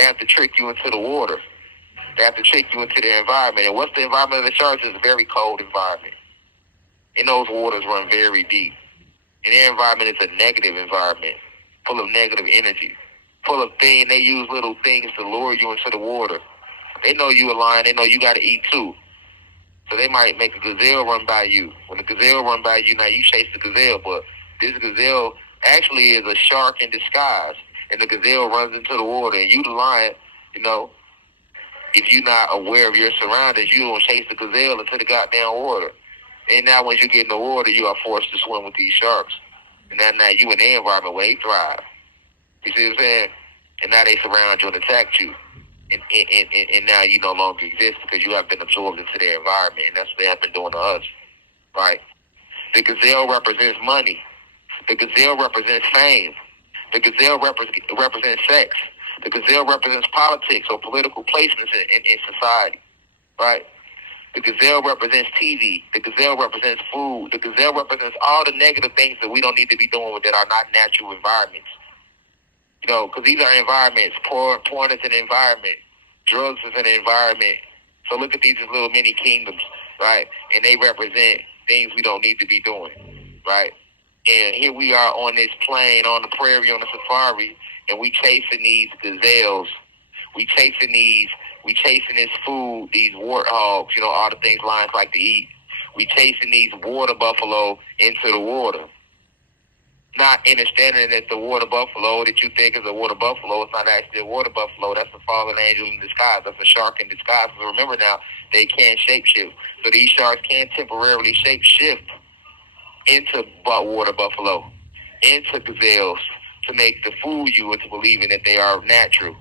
They have to trick you into the water. They have to trick you into the environment. And what's the environment of the sharks? Is a very cold environment. And those waters run very deep. And their environment is a negative environment, full of negative energy, full of things. They use little things to lure you into the water. They know you a lion. They know you got to eat too. So they might make a gazelle run by you. When the gazelle run by you, now you chase the gazelle, but this gazelle actually is a shark in disguise. And the gazelle runs into the water, and you the lion, if you're not aware of your surroundings, you don't chase the gazelle into the goddamn water. And now once you get in the water, you are forced to swim with these sharks. And now you in the environment where they thrive. You see what I'm saying? And now they surround you and attack you. And now you no longer exist because you have been absorbed into their environment. And that's what they have been doing to us. Right? The gazelle represents money. The gazelle represents fame. The gazelle represents sex. The gazelle represents politics or political placements in society. Right? The gazelle represents TV. The gazelle represents food. The gazelle represents all the negative things that we don't need to be doing that are not natural environments. Because these are environments. Porn is an environment. Drugs is an environment. So look at these as little mini kingdoms, right? And they represent things we don't need to be doing, right? And here we are on this plain, on the prairie, on the safari, and we chasing these gazelles. We chasing this food, these warthogs, all the things lions like to eat. We chasing these water buffalo into the water. Not understanding that the water buffalo that you think is a water buffalo, it's not actually a water buffalo. That's a fallen angel in disguise. That's a shark in disguise. So remember now, they can shapeshift. So these sharks can temporarily shapeshift into water buffalo, into gazelles, to make to fool you into believing that they are natural.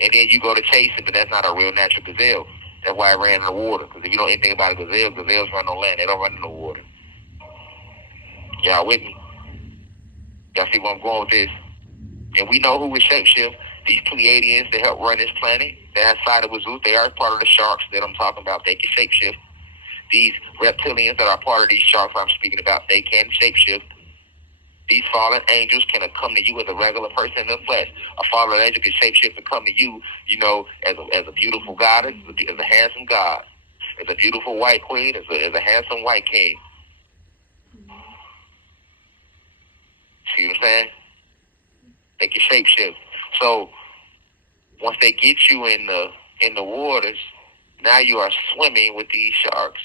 And then you go to chase it, but that's not a real natural gazelle. That's why it ran in the water. Because if you know anything about a gazelle, gazelles run on land. They don't run in the water. Y'all with me? Y'all see where I'm going with this? And we know who is shapeshift. These Pleiadians that help run this planet, that have sided with Zeus, they are part of the sharks that I'm talking about. They can shapeshift. These reptilians that are part of these sharks I'm speaking about, they can shapeshift. These fallen angels can come to you as a regular person in the flesh. A fallen angel can shapeshift and come to you, as a beautiful goddess, as a handsome god, as a beautiful white queen, as a handsome white king. See what I'm saying? They can shapeshift. So once they get you in the waters, now you are swimming with these sharks.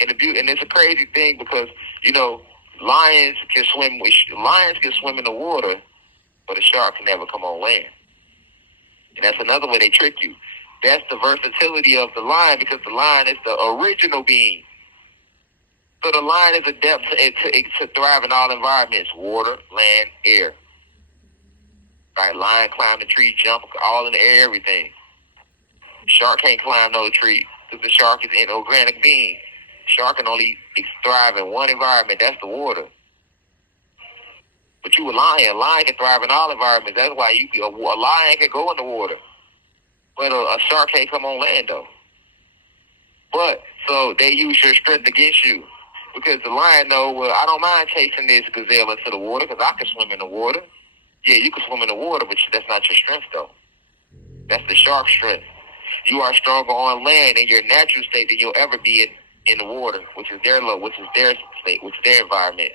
And it's a crazy thing because lions can swim in the water, but a shark can never come on land. And that's another way they trick you. That's the versatility of the lion, because the lion is the original being. So the lion is adept to thrive in all environments: water, land, air. Right? Lion climb the tree, jump, all in the air, everything. Shark can't climb no tree because the shark is an organic being. Shark can only thrive in one environment. That's the water. But you a lion. A lion can thrive in all environments. That's why a lion can go in the water. But a shark can't come on land, though. But, so they use your strength against you. Because the lion know, well, I don't mind chasing this gazelle into the water because I can swim in the water. Yeah, you can swim in the water, but that's not your strength, though. That's the shark's strength. You are stronger on land in your natural state than you'll ever be in the water, which is their state, which is their environment.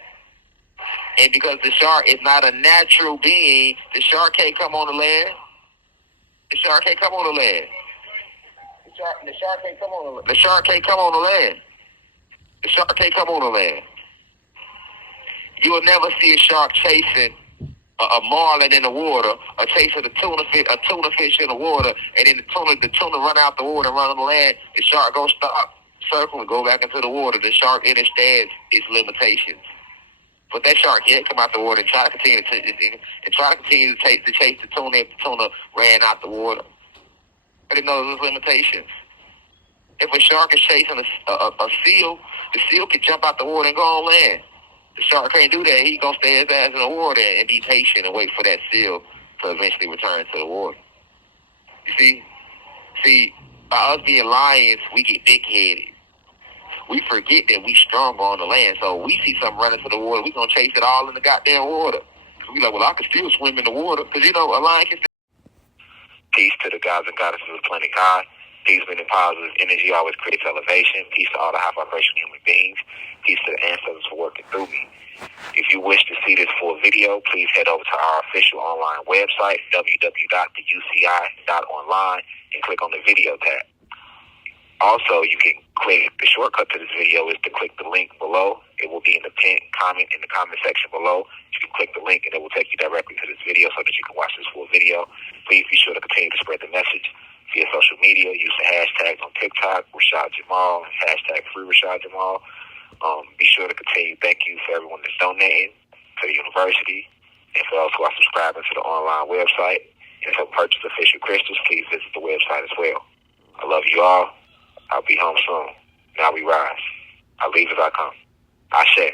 And because the shark is not a natural being, the shark can't come on the land. The shark can't come on the land. The shark can't come on the land. The shark can't come on the land. The shark can't come on the land. You will never see a shark chasing a marlin in the water, or chasing a tuna fish in the water, and then the tuna run out the water and run on the land. The shark go stop, circle, and go back into the water. The shark understands its limitations. But that shark can't come out the water and try to continue to chase the tuna if the tuna ran out the water. But it knows its limitations. If a shark is chasing a seal, the seal can jump out the water and go on land. The shark can't do that. He's going to stay his ass in the water and be patient and wait for that seal to eventually return to the water. You see, by us being lions, we get big-headed. We forget that we stronger on the land. So we see something running to the water, we going to chase it all in the goddamn water. We like, well, I can still swim in the water. Because, a lion can Peace to the gods and goddesses of planet God. Peace, meaning positive energy always creates elevation. Peace to all the high vibration human beings. Peace to the ancestors for working through me. If you wish to see this full video, please head over to our official online website, www.theuci.online, and click on the video tab. Also, you can click, the shortcut to this video is to click the link below. It will be in the pinned comment in the comment section below. You can click the link and it will take you directly to this video so that you can watch this full video. Please be sure to continue to spread the message via social media. Use the hashtags on TikTok, Rashad Jamal, hashtag free Rashad Jamal. Be sure to continue. Thank you for everyone that's donating to the university and for those who are subscribing to the online website. And to purchase official crystals, please visit the website as well. I love you all. I'll be home soon. Now we rise. I leave as I come. Ashe.